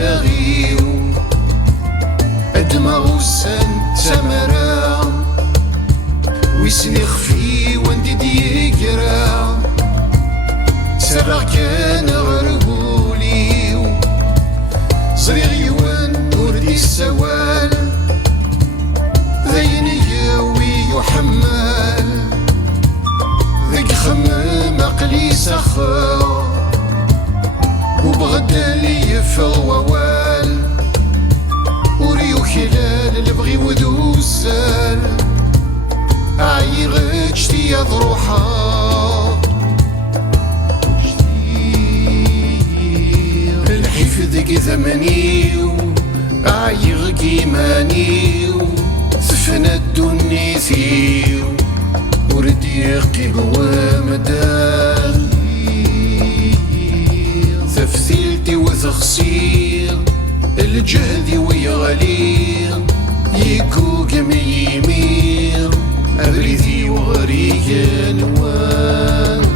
لاغيو الدماغ وسن تمرا ويسني خفي وندي ديقرا سرع كان غرقولي زريغ يوان وردي السوال ذين ياوي يحمل ذيك خمم عقلي سخر وبغدا لي يفغوال وريو خلال البغي وذوسال عايغ اجتي ضروحا الحفظ ثمنيو عايغ كيمانيو سفنا الدنيسيو وردي يقيب ومدال تفثيلتي وتخسير الجهد ويغلير يكو كم يمير أبريثي وغريق نوان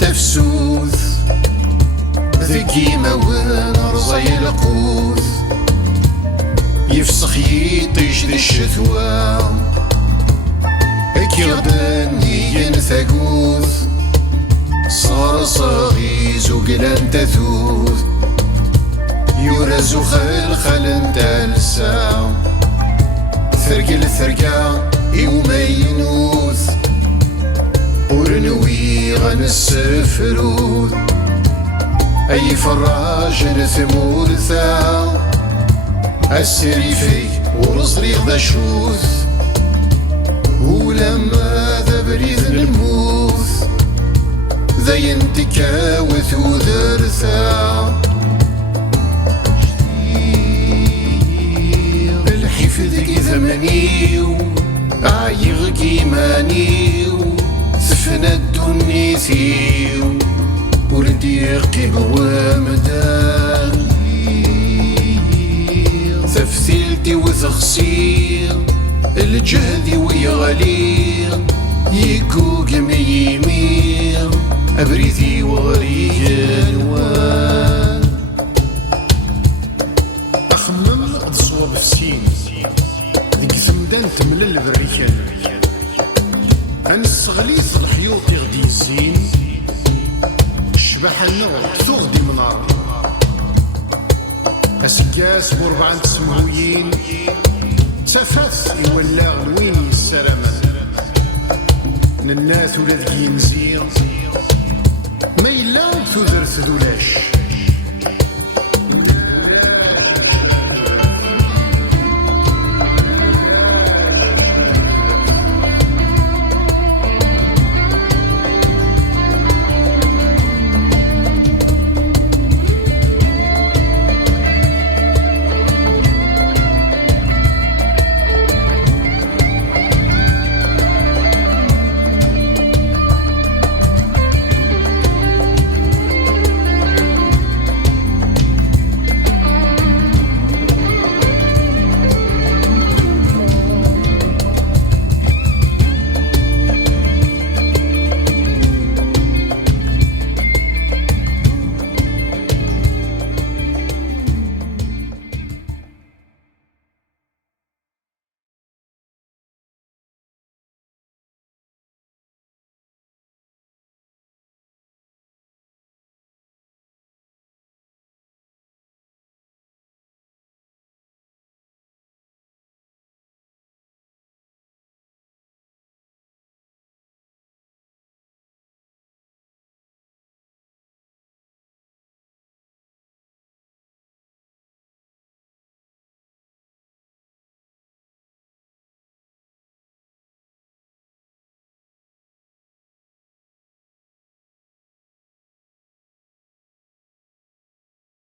تفسوث ذكي موان رزاي القوث يفسخ يطيش ذي الشثوى كيغدني ينثقوث صار صاغي زوقلان تثوث يورزو خلخل تلسا ثرقل ثرقا يوما ينوث ورنوي غنسفرود أي فراج نثمورثا السريفي ورزريغ ذا شوث ولما ذا بريد الموث ذا ينتكاوث وذرثا الحفظ ثمنيو عايغ كيمانيو سفنا الدنيسيو وردي يقيب ومدان تفثيلتي وتخسير الجهد ويغلير يكو كم يمير أبريثي وغريق نوان أخمم الصواب في سين ذيك ثمدان تملل بالريكان أنسغليث الحيوط يغدي الزين الشباح النور تغدي منار أسقاس بوربعان تسمهويين تفاث يولاغ وين السلامة نناث ولا ذكي نزير ما يلا تذر ثدولاش